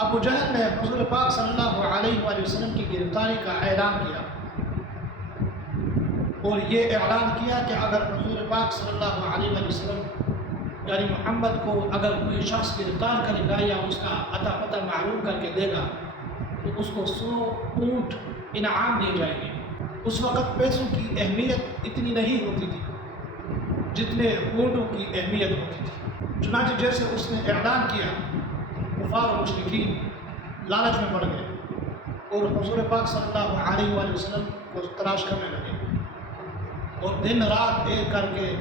ابو جہل نے حضور پاک صلی اللہ علیہ وآلہ وسلم کی گرفتاری کا اعلان کیا اور یہ اعلان کیا کہ اگر حضور پاک صلی اللہ علیہ وآلہ وسلم یعنی محمد کو اگر کوئی شخص گرفتار کرے گا یا اس کا اتا پتہ معلوم کر کے دے گا تو اس کو 100 اونٹ انعام دیے جائیں گے۔ اس وقت پیسوں کی اہمیت اتنی نہیں ہوتی تھی جتنے اونٹوں کی اہمیت ہوتی تھی۔ چنانچہ جیسے اس نے اعلان کیا کفار و مشرکین لالچ میں پڑ گئے اور حضور پاک صلی اللہ علیہ وآلہ وسلم کو تلاش کرنے لگے اور دن رات ایک کر کے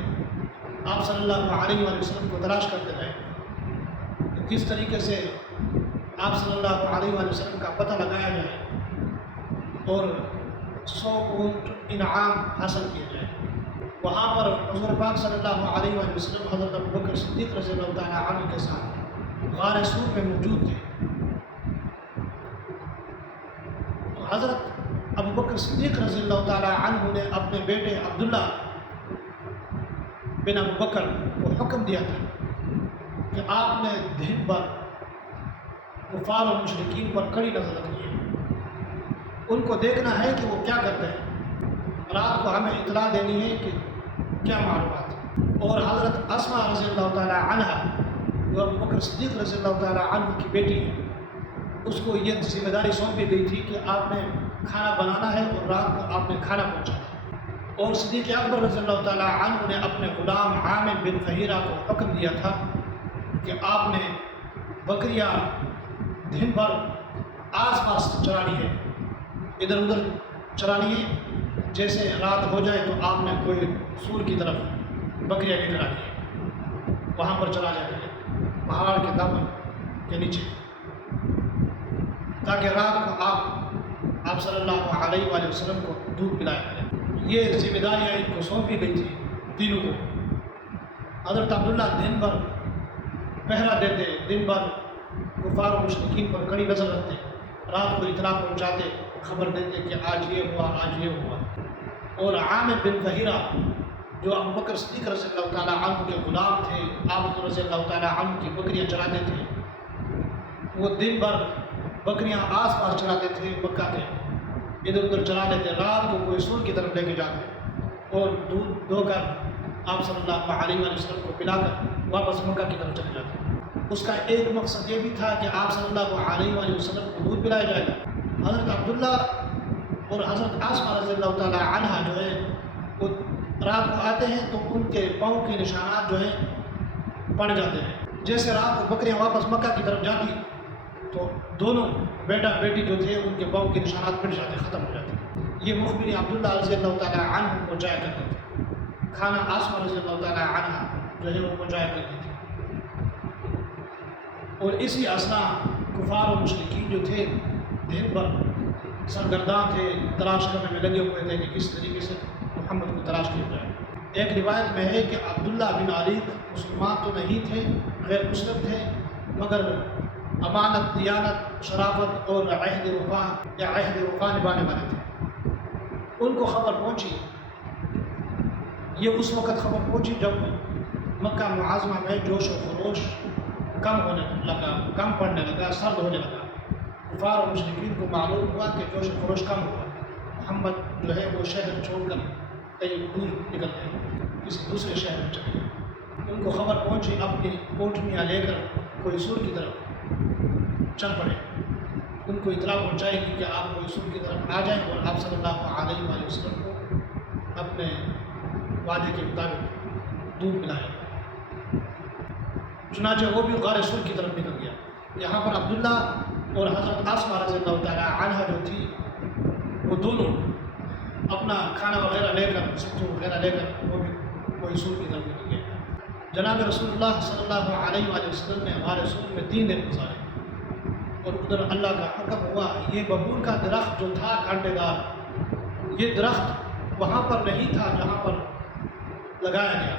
آپ صلی اللہ علیہ وآلہ وسلم کو تلاش کرتے رہے کہ کس طریقے سے آپ صلی اللہ علیہ وآلہ وسلم کا پتہ لگایا جائے اور 100 اونٹ انعام حاصل کیا جائے۔ وہاں پر حضور پاک صلی اللہ علیہ وآلہ وسلم حضرت ابوبکر صدیق رضی اللہ تعالیٰ عنہ کے ساتھ غار سور میں موجود تھے۔ تو حضرت ابوبکر صدیق رضی اللہ تعالیٰ عنہ نے اپنے بیٹے عبداللہ بن ابوبکر کو حکم دیا تھا کہ آپ نے دن بھر کفار و مشرکین پر کڑی نظر رکھنی ہے، ان کو دیکھنا ہے کہ وہ کیا کرتے ہیں، رات کو ہمیں اطلاع دینی ہے کہ کیا معلومات ہے۔ اور حضرت اسماء رضی اللہ تعالیٰ عنہ جو ابوبکر صدیق رضی اللہ تعالیٰ عنہ کی بیٹی ہے، اس کو یہ ذمہ داری سونپی گئی تھی کہ آپ نے کھانا بنانا ہے اور رات کو آپ نے کھانا پہنچانا ہے۔ اور صدیق اکبر رضی اللہ تعالیٰ عنہ نے اپنے غلام عامر بن فہیرہ کو حکم دیا تھا کہ آپ نے بکریاں دن بھر آس پاس چرانی ہے، ادھر ادھر چرانی ہے، جیسے رات ہو جائے تو آپ نے کوئی سور کی طرف بکریاں لے کر آنی ہے، وہاں پر چلا جائے گا پہاڑ کے دم کے نیچے، تاکہ رات کو آپ صلی اللہ علیہ وآلہ وسلم کو دودھ پلایا کریں۔ یہ ذمہ داریاں ان کو سونپی گئی تھی تینوں کو۔ حضرت عبداللہ دن بھر پہرا دیتے، دن بھر کفار و مشرکین پر کڑی نظر رکھتے، رات کو اطلاع پہنچاتے، خبر دیتے کہ آج یہ ہوا آج یہ ہوا۔ اور عامر بن فہیرہ جو ابوبکر صدیق رضی اللہ تعالیٰ عنہ کے غلام تھے، آپ رضی اللہ تعالیٰ عنہ کی بکریاں چراتے تھے، وہ دن بھر بکریاں آس پاس چراتے تھے مکہ کے، ادھر ادھر چلا لیتے، رات کو کوئی سور کی طرف لے کے جاتے اور دودھ دھو کر آپ صلی اللہ علیہ وآلہ وسلم کو پلا کر واپس مکہ کی طرف چلے جاتے۔ اس کا ایک مقصد یہ بھی تھا کہ آپ صلی اللہ علیہ وآلہ وسلم کو دودھ پلایا جائے گا۔ حضرت عبداللہ اور حضرت اسماء رضی اللہ تعالیٰ عنہ جو ہے وہ رات کو آتے ہیں تو ان کے پاؤں کے نشانات جو ہیں پڑ جاتے ہیں۔ جیسے رات کو بکریاں واپس مکہ کی طرف جاتی تو دونوں بیٹا بیٹی جو تھے ان کے پاؤں کے نشانات مٹ جاتے، ختم ہو جاتے۔ یہ مخبر عبداللہ رضی اللہ تعالیٰ عنہ پہنچایا کرتے تھے، کھانا اسماء رضی اللہ تعالیٰ عنہ جو ہے وہ پہنچایا کرتی تھی۔ اور اسی اثناء کفار و مشرکین جو تھے دن بھر سرگرداں تھے، تلاش کرنے میں لگے ہوئے تھے کہ کس طریقے سے محمد کو تلاش کیا جائے۔ ایک روایت میں ہے کہ عبداللہ بن علیق مسلمان تو نہیں تھے، غیر مسلم تھے، مگر امانت، دیانت، شرافت اور عہد وفا نبھانے والے تھے۔ ان کو خبر پہنچی، یہ اس وقت خبر پہنچی جب مکہ معظمہ میں جوش و خروش کم ہونے لگا، کم پڑنے لگا، سرد ہونے لگا۔ کفار و مشرکین کو معلوم ہوا کہ جوش و خروش کم ہوا، محمد جو ہے وہ شہر چھوڑ کر کہیں دور نکل گئے، کسی دوسرے شہر میں چلے گئے۔ ان کو خبر پہنچی، اپنی کوٹھیاں لے کر کوئی سور کی طرف چل پڑے، ان کو اطلاع پہنچائے گی کہ آپ کوئی سور کی طرف آ جائیں اور آپ صلی اللہ علیہ وآلہ وسلم کو اپنے وعدے کے مطابق دودھ پلائیں۔ چنانچہ وہ بھی غار سور کی طرف نکل گیا۔ یہاں پر عبداللہ اور حضرت اسماء رضی اللہ تعالیٰ عنہ جو تھی وہ دونوں اپنا کھانا وغیرہ لے کر، ستو وغیرہ لے کر وہ بھی کوئی سور کی طرف نکل گئے۔ جناب رسول اللہ صلی اللہ علیہ وآلہ وسلم نے غار سور میں 3 دن گزارے اور ادھر اللہ کا حکم ہوا۔ یہ ببول کا درخت جو تھا کانٹے دار، یہ درخت وہاں پر نہیں تھا جہاں پر لگایا گیا،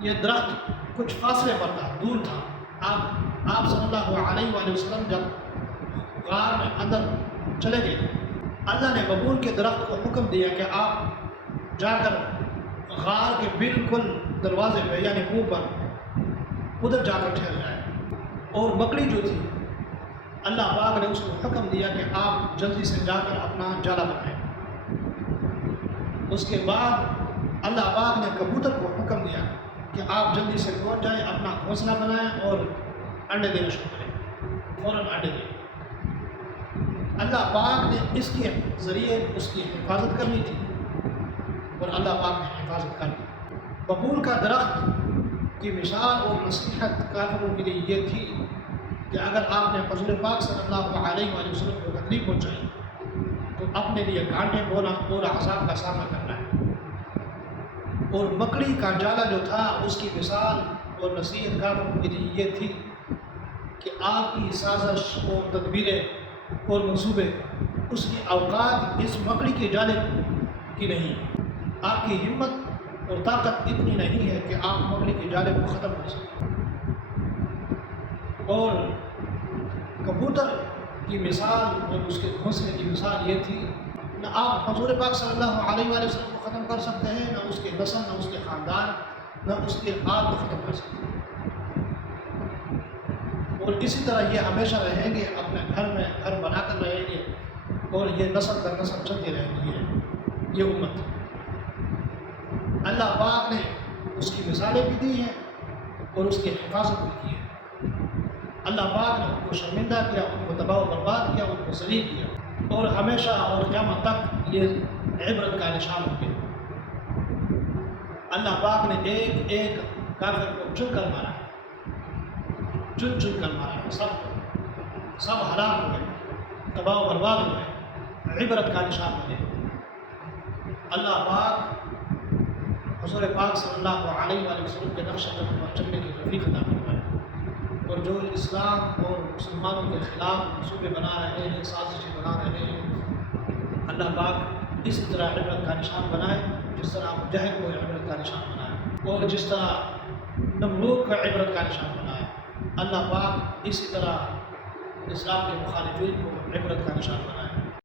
یہ درخت کچھ فاصلے پر تھا، دور تھا۔ آپ صلی اللہ علیہ وآلہ وسلم جب غار میں اندر چلے گئے، اللہ نے ببول کے درخت کو حکم دیا کہ آپ جا کر غار کے بالکل دروازے پہ یعنی منہ پر ادھر جا کر ٹھہر جائے۔ اور بکری جو تھی اللہ پاک نے اس کو حکم دیا کہ آپ جلدی سے جا کر اپنا جالا بنائیں۔ اس کے بعد اللہ پاک نے کبوتر کو حکم دیا کہ آپ جلدی سے پہنچ جائیں، اپنا گھونسلہ بنائیں اور انڈے دینا شروع کریں، فوراً انڈے دیں۔ اللہ پاک نے اس کے ذریعے اس کی حفاظت کرنی تھی اور اللہ پاک نے حفاظت کر دی۔ ببول کا درخت کی مثال اور نصیحت کافروں کے لیے یہ تھی کہ اگر آپ نے حضور پاک صلی اللہ علیہ وآلہ وسلم کو تکلیف پہنچائی تو اپنے لیے کانٹے بونا اور عذاب کا سامنا کرنا ہے۔ اور مکڑی کا جالا جو تھا اس کی مثال اور نصیحت کافروں کے لیے یہ تھی کہ آپ کی سازش اور تدبیریں اور منصوبے اس کی اوقات اس مکڑی کے جالے کی نہیں، آپ کی ہمت اور طاقت اتنی نہیں ہے کہ آپ مکڑی کے جالے کو ختم کر سکیں۔ اور کبوتر کی مثال اور اس کے گھونسلے کی مثال یہ تھی، نہ آپ حضور پاک صلی اللہ علیہ وآلہ وسلم کو ختم کر سکتے ہیں، نہ اس کے نسل، نہ اس کے خاندان، نہ اس کے آل کو ختم کر سکتے ہیں۔ اور اسی طرح یہ ہمیشہ رہیں گے، اپنے گھر میں گھر بنا کر رہیں گے اور یہ نسل در نسل چلتی رہیں گی یہ امت۔ اللہ پاک نے اس کی مثالیں بھی دی ہیں اور اس کی حفاظت بھی کی ہے۔ اللہ پاک نے ان کو شرمندہ کیا، ان کو تباہ و برباد کیا، ان کو ذلیل کیا، اور ہمیشہ اور قیامت تک یہ عبرت کا نشان ہوگی۔ اللہ پاک نے ایک ایک کافر کو چن کر مارا ہے، چن چن کر مارا ہے، سب ہلاک ہوئے، تباہ و برباد ہوئے، عبرت کا نشان ہوگی۔ اللہ پاک حضور پاک صلی اللہ علیہ وآلہ وسلم کے نقش قدم پر چلنے کی توفیق عطا فرمائے، اور جو اسلام اور مسلمانوں کے خلاف منصوبے بنا رہے ہیں، سازشیں بنا رہے ہیں، اللہ پاک اسی طرح عبرت کا نشان بنائے جس طرح مجاہد کو عبرت کا نشان بنائے، اور جس طرح نمرود کا عبرت کا نشان بنائے۔ اللہ پاک اسی طرح اسلام کے مخالفین کو عبرت کا نشان بنائے۔